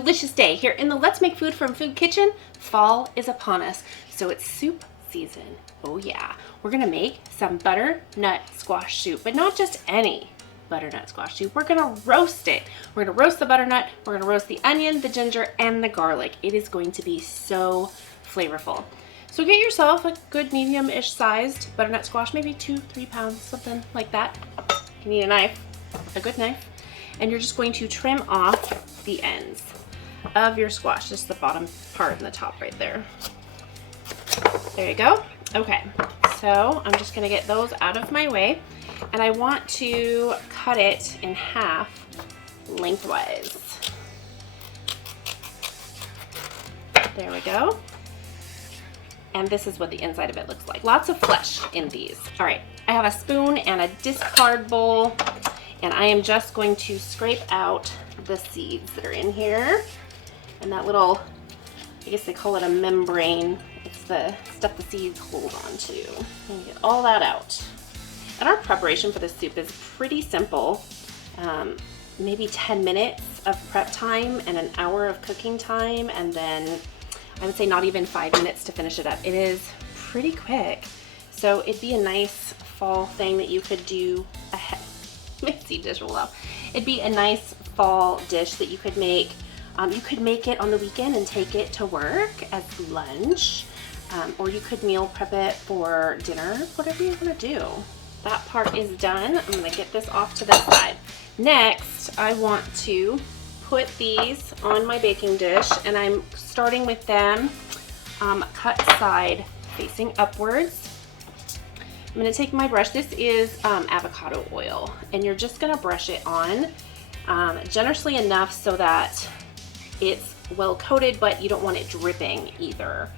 delicious day here in the Let's Make Food from Food Kitchen. Fall is upon us, so it's soup season. Oh yeah, we're gonna make some butternut squash soup, but not just any butternut squash soup. We're gonna roast it. We're gonna roast the butternut, we're gonna roast the onion, the ginger, and the garlic. It is going to be so flavorful. So get yourself a good medium-ish sized butternut squash, maybe 2-3 pounds, something like that. You need a knife, a good knife, and you're just going to trim off the ends of your squash, just the bottom part and the top right there. There you go. Okay, so I'm just gonna get those out of my way, and I want to cut it in half lengthwise. There we go. And this is what the inside of it looks like. Lots of flesh in these. All right, I have a spoon and a discard bowl, and I am just going to scrape out the seeds that are in here. And that little, I guess they call it a membrane. It's the stuff the seeds hold on to. And get all that out. And our preparation for this soup is pretty simple. Maybe 10 minutes of prep time and an hour of cooking time, and then I would say not even 5 minutes to finish it up. It is pretty quick. So it'd be a nice fall thing that you could do seed dish roll off. It'd be a nice fall dish that you could make. You could make it on the weekend and take it to work as lunch, or you could meal prep it for dinner, whatever you want to do. That part is done. I'm going to get this off to the side. Next, I want to put these on my baking dish, and I'm starting with them cut side facing upwards. I'm going to take my brush. This is avocado oil, and you're just going to brush it on generously enough so that it's well coated, but you don't want it dripping either.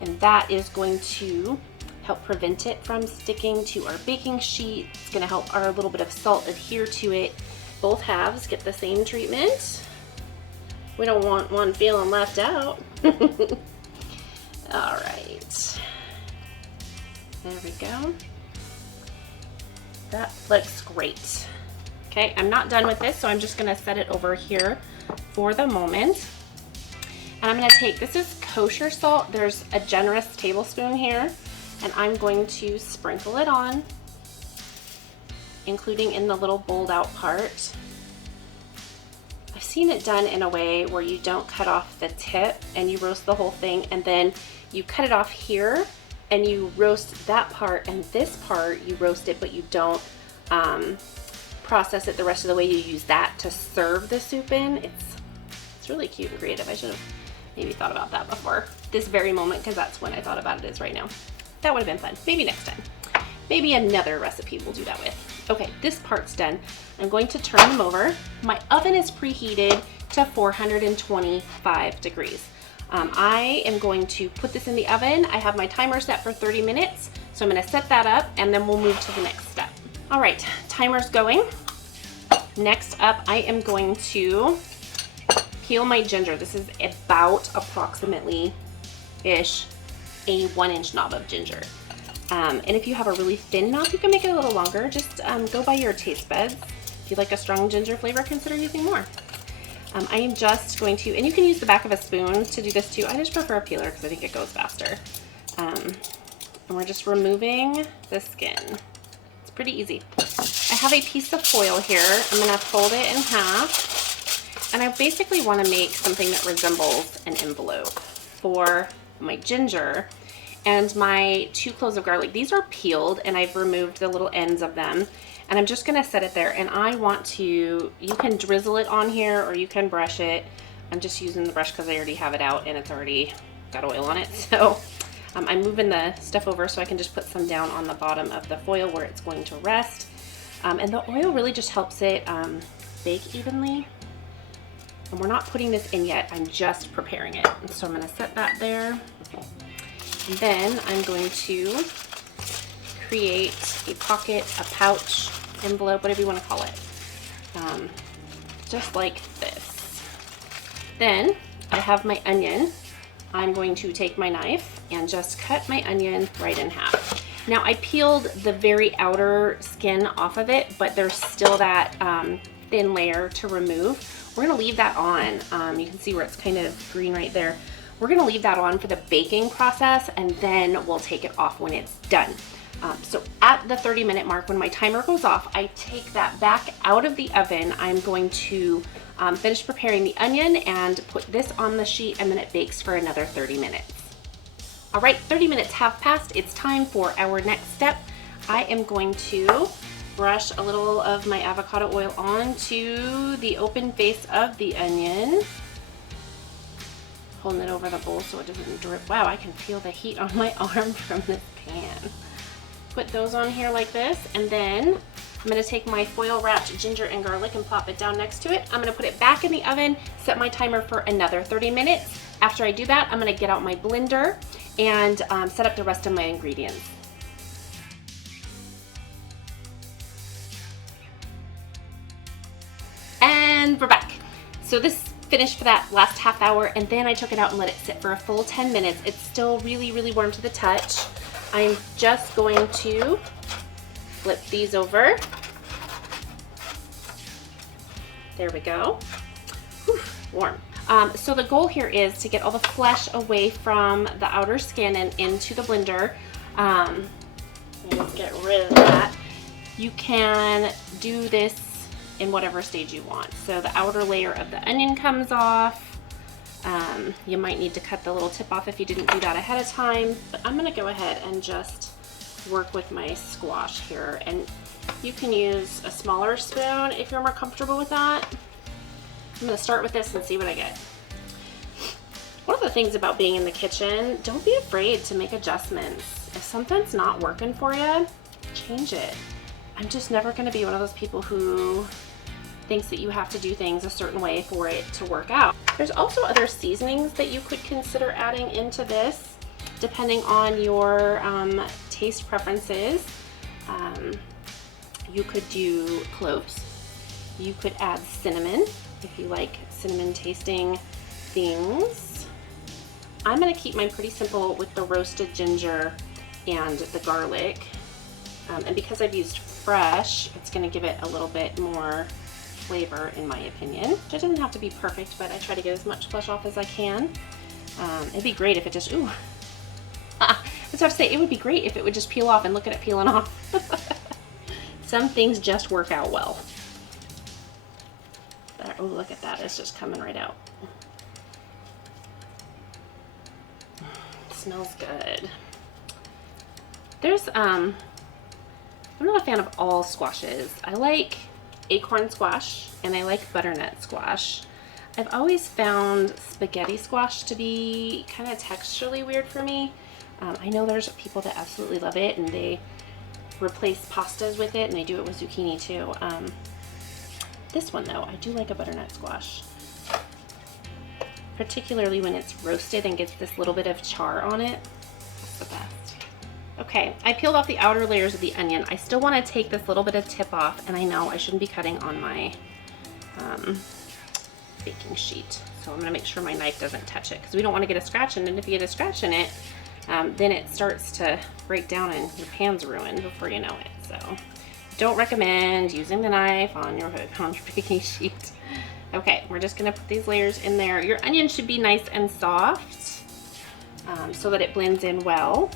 And that is going to help prevent it from sticking to our baking sheet. It's going to help our little bit of salt adhere to it. Both halves get the same treatment. We don't want one feeling left out. All right. There we go. That looks great. Okay, I'm not done with this, so I'm just gonna set it over here for the moment. And I'm gonna take, this is kosher salt. There's a generous tablespoon here, and I'm going to sprinkle it on, including in the little bowled out part. I've seen it done in a way where you don't cut off the tip and you roast the whole thing, and then you cut it off here and you roast that part, and this part you roast it, but you don't process it the rest of the way. You use that to serve the soup in. It's really cute and creative. I should have maybe thought about that before this very moment, because that's when I thought about it is right now. That would have been fun. Maybe next time. Maybe another recipe we'll do that with. Okay, this part's done. I'm going to turn them over. My oven is preheated to 425 degrees. I am going to put this in the oven. I have my timer set for 30 minutes, so I'm gonna set that up, and then we'll move to the next step. All right, timer's going. Next up, I am going to peel my ginger. This is about approximately-ish a 1-inch knob of ginger. And if you have a really thin knob, you can make it a little longer. Just go by your taste buds. If you like a strong ginger flavor, consider using more. I am just going to, and you can use the back of a spoon to do this too. I just prefer a peeler because I think it goes faster. And we're just removing the skin. It's pretty easy. I have a piece of foil here. I'm gonna fold it in half. And I basically wanna make something that resembles an envelope for my ginger and my 2 cloves of garlic. These are peeled, and I've removed the little ends of them. And I'm just gonna set it there, and I want to, you can drizzle it on here or you can brush it. I'm just using the brush because I already have it out and it's already got oil on it. So I'm moving the stuff over so I can just put some down on the bottom of the foil where it's going to rest. And the oil really just helps it bake evenly. And we're not putting this in yet, I'm just preparing it. And so I'm gonna set that there. And then I'm going to create a pocket, a pouch, envelope, whatever you want to call it, just like this. Then I have my onion. I'm going to take my knife and just cut my onion right in half. Now I peeled the very outer skin off of it, but there's still that thin layer to remove. We're gonna leave that on. You can see where it's kind of green right there. We're gonna leave that on for the baking process, and then we'll take it off when it's done. So at the 30-minute mark, when my timer goes off, I take that back out of the oven. I'm going to finish preparing the onion and put this on the sheet, and then it bakes for another 30 minutes. All right, 30 minutes have passed. It's time for our next step. I am going to brush a little of my avocado oil onto the open face of the onion, holding it over the bowl so it doesn't drip. Wow, I can feel the heat on my arm from this pan. Put those on here like this, and then I'm gonna take my foil wrapped ginger and garlic and plop it down next to it. I'm gonna put it back in the oven, set my timer for another 30 minutes. After I do that, I'm gonna get out my blender and set up the rest of my ingredients. And we're back. So this finished for that last half hour, and then I took it out and let it sit for a full 10 minutes. It's still really, really warm to the touch. I'm just going to flip these over. There we go. Whew, warm. So the goal here is to get all the flesh away from the outer skin and into the blender. Let's get rid of that. You can do this in whatever stage you want. So the outer layer of the onion comes off. You might need to cut the little tip off if you didn't do that ahead of time, but I'm gonna go ahead and just work with my squash here. And you can use a smaller spoon if you're more comfortable with that. I'm gonna start with this and see what I get. One of the things about being in the kitchen, don't be afraid to make adjustments. If something's not working for you, change it. I'm just never gonna be one of those people who thinks that you have to do things a certain way for it to work out. There's also other seasonings that you could consider adding into this, depending on your taste preferences. You could do cloves. You could add cinnamon if you like cinnamon tasting things. I'm gonna keep mine pretty simple with the roasted ginger and the garlic. And because I've used fresh, it's gonna give it a little bit more flavor, in my opinion. It doesn't have to be perfect, but I try to get as much flesh off as I can. It'd be great if it just, ooh. That's what I have to say, it would be great if it would just peel off, and look at it peeling off. Some things just work out well. There, oh, look at that, it's just coming right out. It smells good. There's, I'm not a fan of all squashes. I like acorn squash and I like butternut squash. I've always found spaghetti squash to be kind of texturally weird for me. I know there's people that absolutely love it and they replace pastas with it, and they do it with zucchini too. This one though, I do like a butternut squash, particularly when it's roasted and gets this little bit of char on it. It's the best. Okay, I peeled off the outer layers of the onion. I still want to take this little bit of tip off, and I know I shouldn't be cutting on my baking sheet. So I'm gonna make sure my knife doesn't touch it, because we don't want to get a scratch in it. And if you get a scratch in it, then it starts to break down and your pan's ruined before you know it. So don't recommend using the knife on your baking sheet. Okay, we're just gonna put these layers in there. Your onion should be nice and soft so that it blends in well.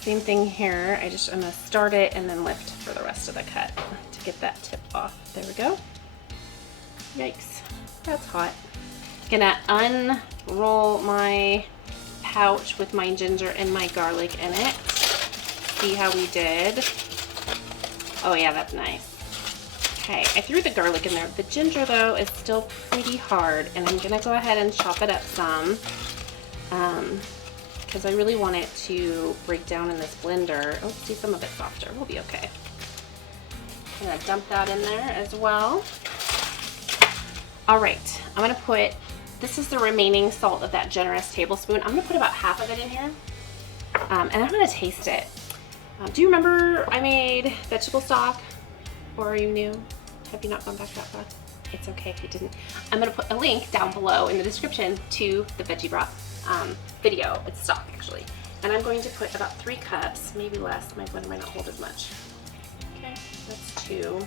Same thing here. I'm gonna start it and then lift for the rest of the cut to get that tip off. There we go. Yikes, that's hot. Gonna unroll my pouch with my ginger and my garlic in it. See how we did. Oh yeah, that's nice. Okay, I threw the garlic in there. The ginger though is still pretty hard, and I'm gonna go ahead and chop it up some. Because I really want it to break down in this blender. Oh, see, some of it's softer. We'll be okay. I'm gonna dump that in there as well. All right, I'm gonna put, this is the remaining salt of that generous tablespoon. I'm gonna put about half of it in here, and I'm gonna taste it. Do you remember I made vegetable stock, or are you new? Have you not gone back that far? It's okay if you didn't. I'm gonna put a link down below in the description to the veggie broth video. It's stock actually. And I'm going to put about 3 cups, maybe less. My blender might not hold as much. Okay, that's 2.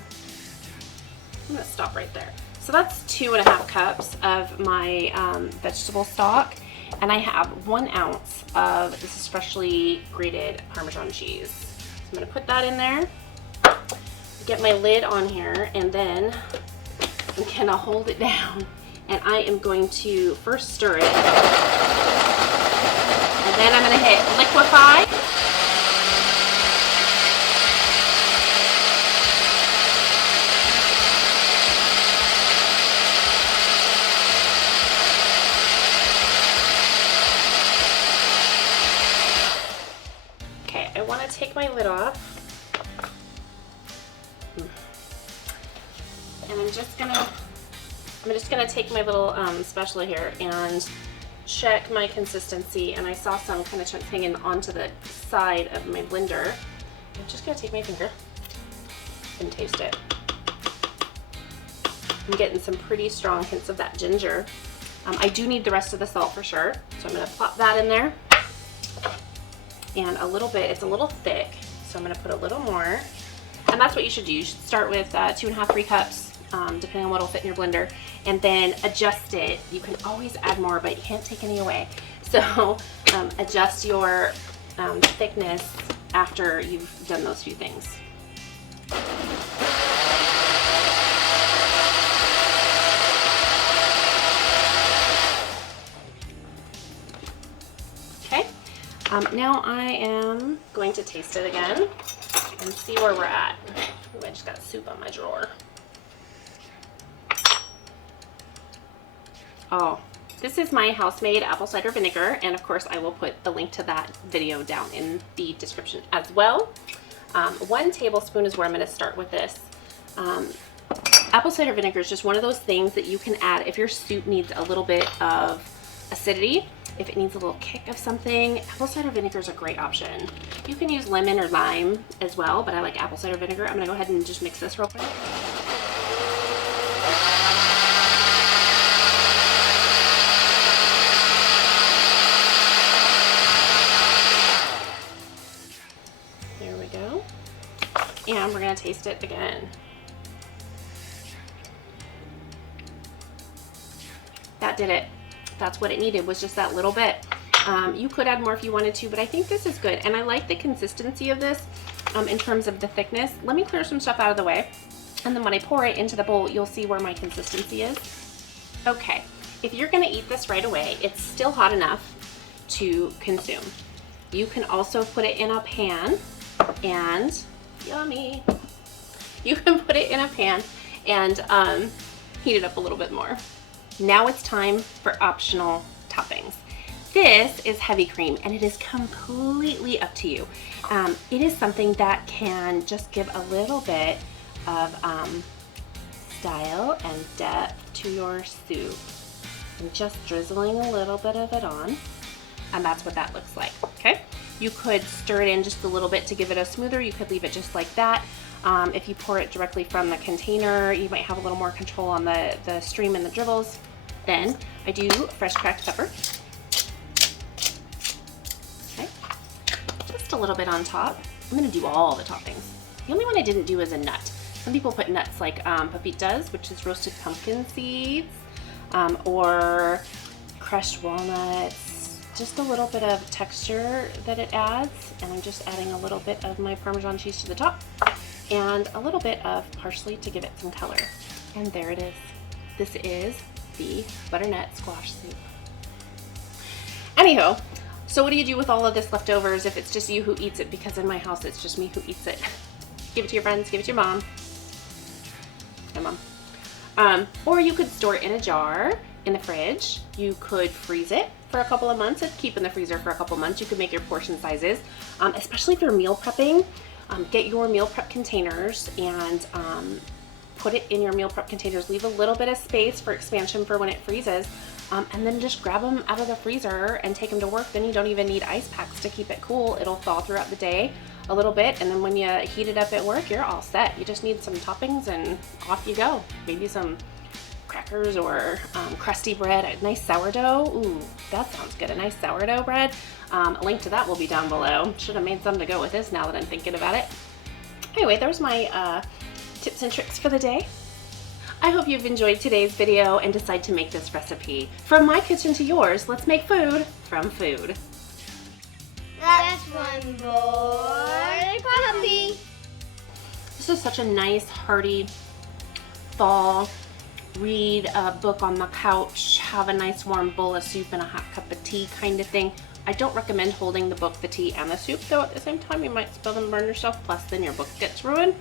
I'm gonna stop right there. So that's 2.5 cups of my vegetable stock, and I have 1 ounce of this is freshly grated Parmesan cheese. So I'm gonna put that in there, get my lid on here, and then I'm gonna hold it down, and I am going to first stir it, and then I'm gonna hit liquefy. I want to take my lid off, and I'm just gonna take my little spatula here and check my consistency. And I saw some kind of chunks hanging onto the side of my blender. I'm just gonna take my finger and taste it. I'm getting some pretty strong hints of that ginger. I do need the rest of the salt for sure, so I'm gonna plop that in there. And a little bit, it's a little thick, so I'm gonna put a little more. And that's what you should do. You should start with 2.5, 3 cups, depending on what will fit in your blender, and then adjust it. You can always add more, but you can't take any away. So adjust your thickness after you've done those few things. Now I am going to taste it again and see where we're at. Ooh, I just got soup on my drawer. Oh, this is my house-made apple cider vinegar, and of course I will put the link to that video down in the description as well. 1 tablespoon is where I'm going to start with this. Apple cider vinegar is just one of those things that you can add if your soup needs a little bit of acidity. If it needs a little kick of something, apple cider vinegar is a great option. You can use lemon or lime as well, but I like apple cider vinegar. I'm gonna go ahead and just mix this real quick. There we go. And we're gonna taste it again. That did it. That's what it needed, was just that little bit. You could add more if you wanted to, but I think this is good. And I like the consistency of this in terms of the thickness. Let me clear some stuff out of the way. And then when I pour it into the bowl, you'll see where my consistency is. Okay, if you're gonna eat this right away, it's still hot enough to consume. You can also put it in a pan and, yummy. You can put it in a pan and heat it up a little bit more. Now it's time for optional toppings. This is heavy cream, and it is completely up to you. It is something that can just give a little bit of style and depth to your soup. And just drizzling a little bit of it on, and that's what that looks like, okay? You could stir it in just a little bit to give it a smoother. You could leave it just like that. If you pour it directly from the container, you might have a little more control on the stream and the dribbles. Then I do fresh cracked pepper. Okay, just a little bit on top. I'm gonna do all the toppings. The only one I didn't do is a nut. Some people put nuts like Preheat does, which is roasted pumpkin seeds, or crushed walnuts. Just a little bit of texture that it adds, and I'm just adding a little bit of my Parmesan cheese to the top, and a little bit of parsley to give it some color. And there it is. This is the butternut squash soup. Anywho, so what do you do with all of this leftovers if it's just you who eats it? Because in my house, it's just me who eats it. Give it to your friends, give it to your mom. My mom. Or you could store it in a jar in the fridge. You could freeze it for a couple of months and keep in the freezer for a couple of months. You could make your portion sizes, especially if you're meal prepping. Get your meal prep containers and put it in your meal prep containers. Leave a little bit of space for expansion for when it freezes, and then just grab them out of the freezer and take them to work. Then you don't even need ice packs to keep it cool. It'll thaw throughout the day a little bit, and then when you heat it up at work, you're all set. You just need some toppings and off you go. Maybe some crackers or crusty bread, a nice sourdough. Ooh, that sounds good, a nice sourdough bread. A link to that will be down below. Should have made some to go with this now that I'm thinking about it. Anyway, there's my tips and tricks for the day. I hope you've enjoyed today's video and decide to make this recipe. From my kitchen to yours, let's make food from food. That's one boy puppy. This is such a nice, hearty fall. Read a book on the couch, have a nice warm bowl of soup and a hot cup of tea kind of thing. I don't recommend holding the book, the tea, and the soup, though at the same time you might spill and burn yourself, plus then your book gets ruined.